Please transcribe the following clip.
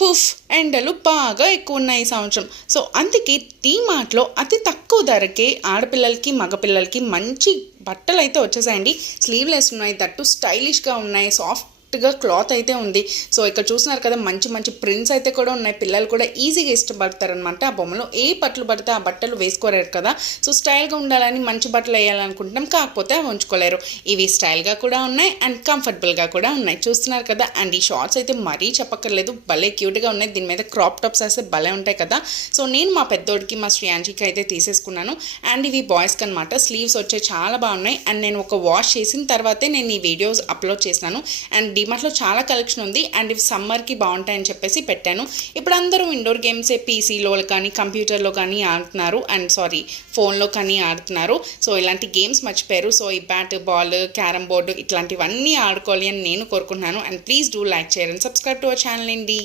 Huff ఎండలు బాగా ఎక్కువ ఉన్నాయి ఈ సంవత్సరం. సో అందుకే మార్ట్లో అతి తక్కువ ధరకే ఆడపిల్లలకి మగపిల్లలకి మంచి బట్టలు అయితే వచ్చేసాయండి. స్లీవ్లెస్ ఉన్నాయి దట్టు స్టైలిష్గా ఉన్నాయి సాఫ్ట్ గా క్లాత్ అయితే ఉంది. సో ఇక్కడ చూస్తున్నారు కదా మంచి మంచి ప్రింట్స్ అయితే కూడా ఉన్నాయి. పిల్లలు కూడా ఈజీగా ఇష్టపడతారనమాట ఆ బొమ్మలో. ఏ బట్టలు పడితే ఆ బట్టలు వేసుకోలేరు కదా. సో స్టైల్గా ఉండాలని మంచి బట్టలు వేయాలనుకుంటున్నాం కాకపోతే అవి ఉంచుకోలేరు. ఇవి స్టైల్గా కూడా ఉన్నాయి అండ్ కంఫర్టబుల్గా కూడా ఉన్నాయి. చూస్తున్నారు కదా అండ్ ఈ షార్ట్స్ అయితే మరీ చెప్పక్కర్లేదు. భలే క్యూట్గా ఉన్నాయి. దీని మీద క్రాప్ టాప్స్ వేస్తే భలే ఉంటాయి కదా. సో నేను మా పెద్దోడికి మా శ్రీయాంజీకి అయితే తీసేసుకున్నాను. అండ్ ఇవి బాయ్స్కి అనమాట స్లీవ్స్ వచ్చే చాలా బాగున్నాయి. అండ్ నేను ఒక వాష్ చేసిన తర్వాతే నేను ఈ వీడియోస్ అప్లోడ్ చేశాను అండ్ డిమార్ట్లో చాలా కలెక్షన్ ఉంది. అండ్ ఇవి సమ్మర్కి బాగుంటాయని చెప్పేసి పెట్టాను. ఇప్పుడు అందరూ ఇండోర్ గేమ్స్ పీసీలో కానీ కంప్యూటర్లో కానీ ఆడుతున్నారు. అండ్ సారీ ఫోన్లో కానీ ఆడుతున్నారు. సో ఇలాంటి గేమ్స్ మర్చిపోయారు. సో ఈ బ్యాట్ బాల్ క్యారమ్ బోర్డు ఇట్లాంటివన్నీ ఆడుకోవాలి అని నేను కోరుకుంటున్నాను. అండ్ ప్లీజ్ డూ లైక్ చేయండి సబ్స్క్రైబ్ టు అవర్ ఛానల్ అండి.